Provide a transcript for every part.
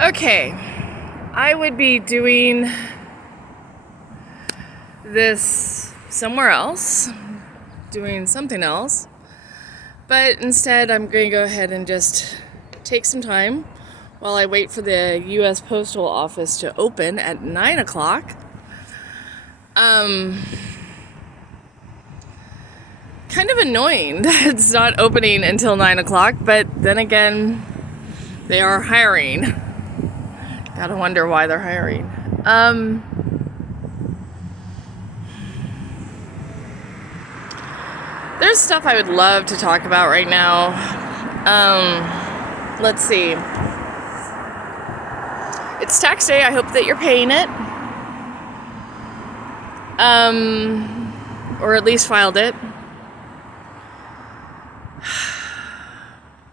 Okay, I would be doing this somewhere else, doing something else, but instead I'm going to go ahead and just take some time while I wait for the U.S. Postal Office to open at 9 o'clock. Kind of annoying that it's not opening until 9 o'clock, but then again, they are hiring. Gotta wonder why they're hiring. There's stuff I would love to talk about right now. Let's see. It's tax day. I hope that you're paying it. Or at least filed it.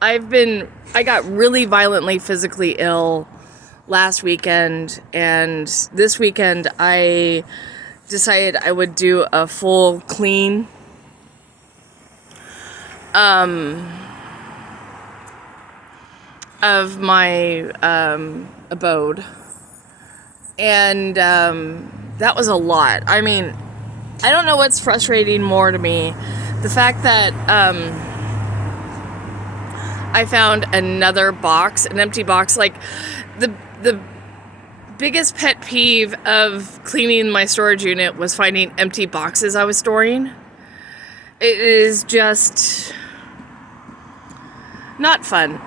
I got really violently physically ill last weekend, and this weekend I decided I would do a full clean. Of my abode, and that was a lot. I mean, I don't know what's frustrating more to me, the fact that I found another box, an empty box. Like the biggest pet peeve of cleaning my storage unit was finding empty boxes I was storing. It is just not fun.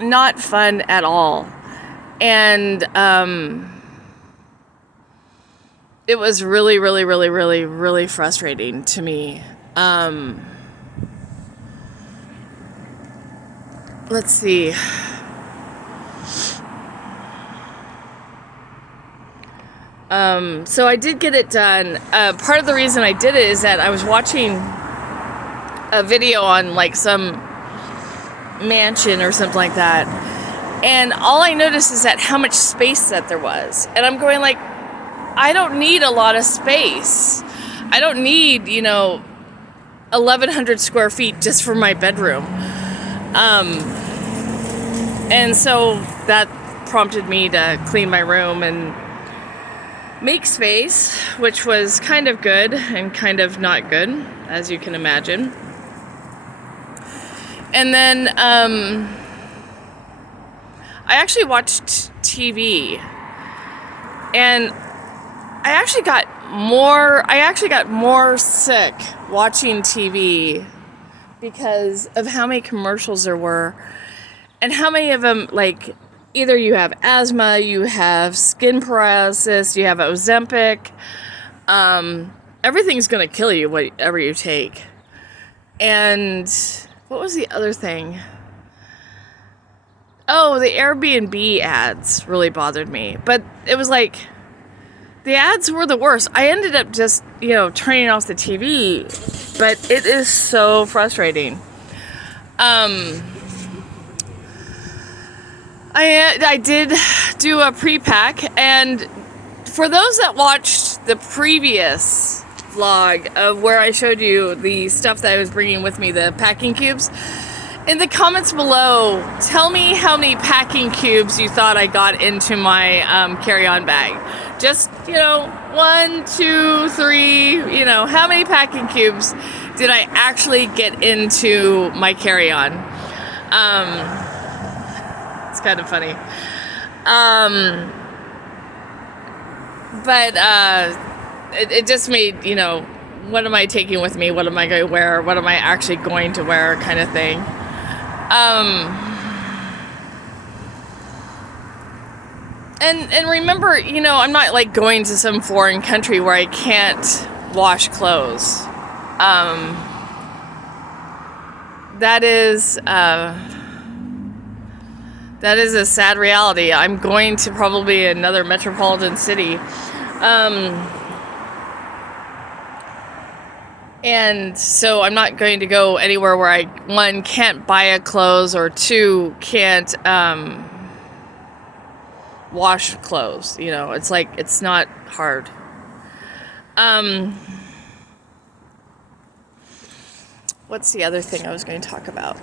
Not fun at all. And it was really, really, really, really, really frustrating to me. Let's see. So I did get it done. Part of the reason I did it is that I was watching a video on like some mansion or something like that, and all I noticed is that how much space that there was, and I'm going like, I don't need a lot of space. I don't need 1,100 square feet just for my bedroom. And so that prompted me to clean my room and make space, which was kind of good and kind of not good, as you can imagine. And then I actually watched TV, and I actually got more sick watching TV because of how many commercials there were, and how many of them, like, either you have asthma, you have skin paralysis, you have Ozempic. Everything's gonna kill you, whatever you take. And what was the other thing? Oh, the Airbnb ads really bothered me. But it was like, the ads were the worst. I ended up just, turning off the TV. But it is so frustrating. I did do a pre-pack, and for those that watched the previous vlog of where I showed you the stuff that I was bringing with me, the packing cubes, in the comments below, tell me how many packing cubes you thought I got into my carry-on bag. Just, 1, 2, 3, how many packing cubes did I actually get into my carry-on? It's kind of funny. But it just made, what am I taking with me? What am I going to wear? What am I actually going to wear? Kind of thing. And remember, I'm not like going to some foreign country where I can't wash clothes. That is a sad reality. I'm going to probably another metropolitan city. And so I'm not going to go anywhere where I, 1, can't buy a clothes, or 2, can't wash clothes. It's like, it's not hard. What's the other thing I was going to talk about?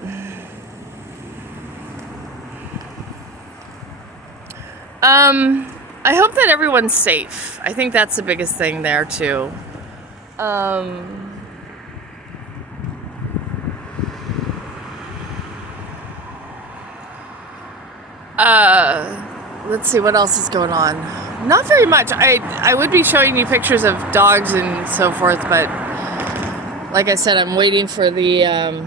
I hope that everyone's safe. I think that's the biggest thing there too. Let's see what else is going on. Not very much. I would be showing you pictures of dogs and so forth, but like I said, I'm waiting for the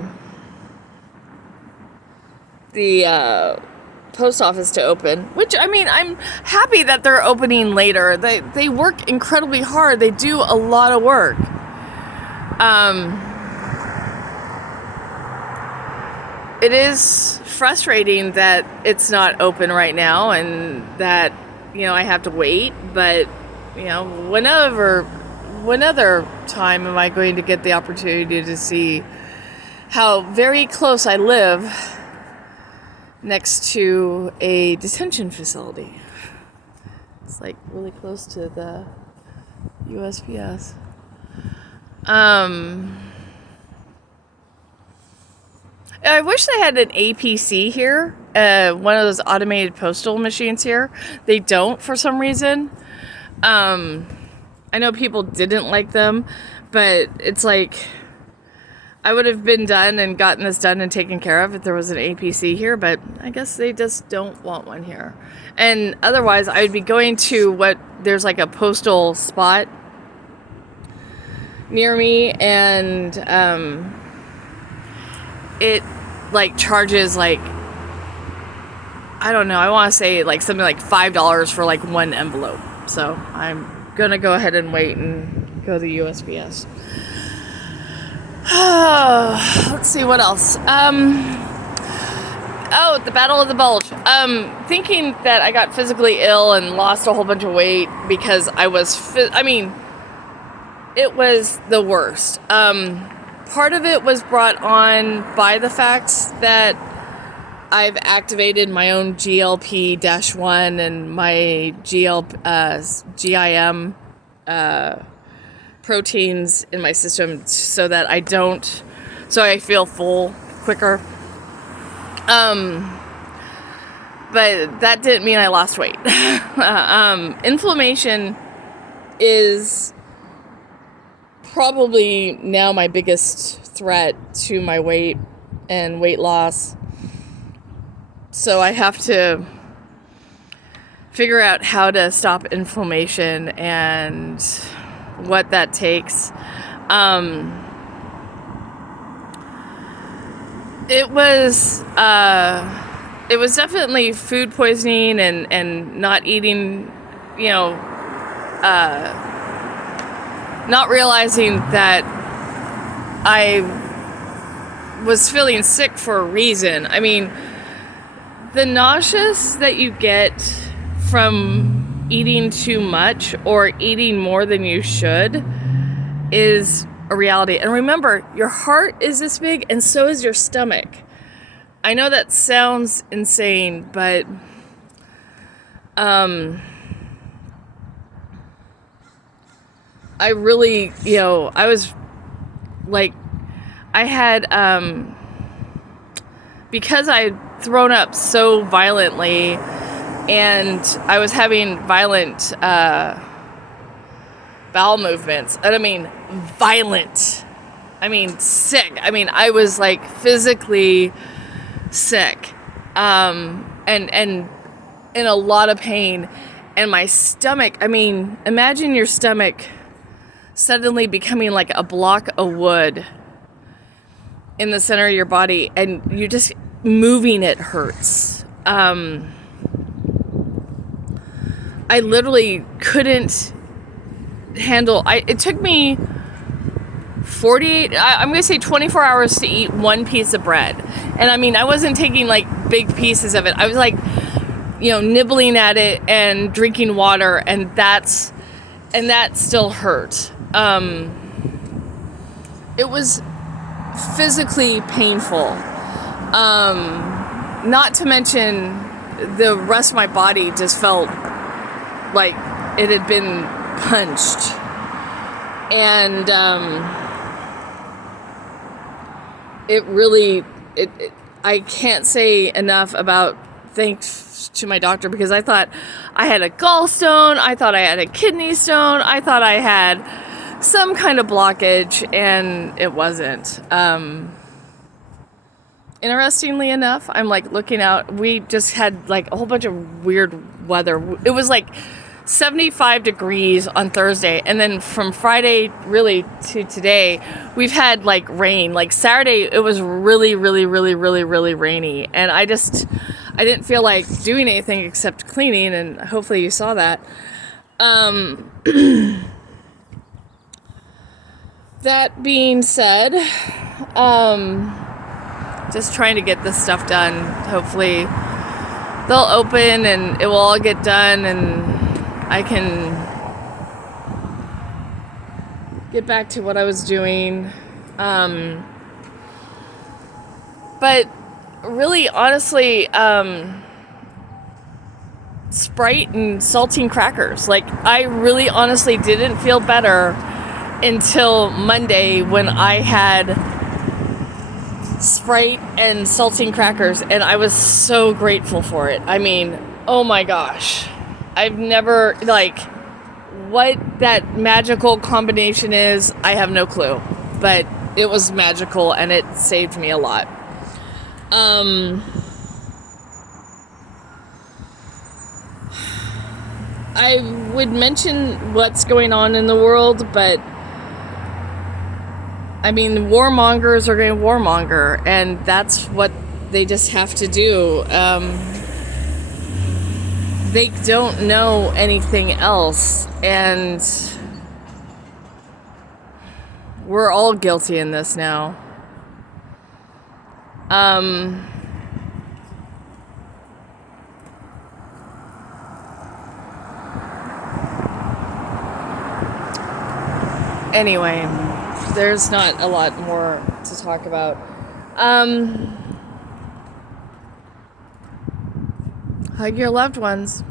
post office to open, which, I mean, I'm happy that they're opening later. They work incredibly hard. They do a lot of work. It is frustrating that it's not open right now and that, I have to wait, but, when other time am I going to get the opportunity to see how very close I live next to a detention facility? It's like really close to the USPS. I wish they had an APC here, one of those automated postal machines here. They don't for some reason. I know people didn't like them, but it's like I would have been done and gotten this done and taken care of if there was an APC here, but I guess they just don't want one here. And otherwise, I would be going to there's like a postal spot near me, and it like charges like, I don't know, I want to say like something like $5 for like one envelope. So I'm gonna go ahead and wait and go to the USPS. Let's see what else. The Battle of the Bulge. Thinking that I got physically ill and lost a whole bunch of weight because I was it was the worst. Part of it was brought on by the fact that I've activated my own GLP-1 and my GIM proteins in my system so that I feel full quicker. But that didn't mean I lost weight. Inflammation is probably now my biggest threat to my weight and weight loss. So I have to figure out how to stop inflammation and what that takes. It was definitely food poisoning and not eating, not realizing that I was feeling sick for a reason. I mean, the nauseous that you get from eating too much or eating more than you should is a reality. And remember, your heart is this big and so is your stomach. I know that sounds insane, but I really, I was like, I had, because I had thrown up so violently and I was having violent bowel movements, and I mean violent, I mean sick, I mean I was like physically sick, and in a lot of pain, and my stomach, I mean, imagine your stomach suddenly becoming like a block of wood in the center of your body, and you just moving it hurts. I literally couldn't handle. It took me I'm gonna say 24 hours to eat one piece of bread, and I mean I wasn't taking like big pieces of it. I was like, nibbling at it and drinking water, and that still hurt. It was physically painful. Not to mention the rest of my body just felt like it had been punched. And it really, I can't say enough about thanks to my doctor, because I thought I had a gallstone, I thought I had a kidney stone, I thought I had some kind of blockage, and it wasn't. Interestingly enough, I'm like looking out, we just had like a whole bunch of weird weather. It was like 75 degrees on Thursday, and then from Friday really to today we've had like rain. Like Saturday it was really rainy, and I didn't feel like doing anything except cleaning, and hopefully you saw that. That being said, just trying to get this stuff done. Hopefully they'll open and it will all get done, and I can get back to what I was doing. But really, honestly, Sprite and saltine crackers. Like, I really honestly didn't feel better until Monday when I had Sprite and saltine crackers, and I was so grateful for it. I mean, oh my gosh. I've never, like, what that magical combination is, I have no clue. But it was magical, and it saved me a lot. I would mention what's going on in the world, but I mean, warmongers are going to warmonger, and that's what they just have to do. They don't know anything else, and we're all guilty in this now. Anyway, there's not a lot more to talk about. Hug your loved ones.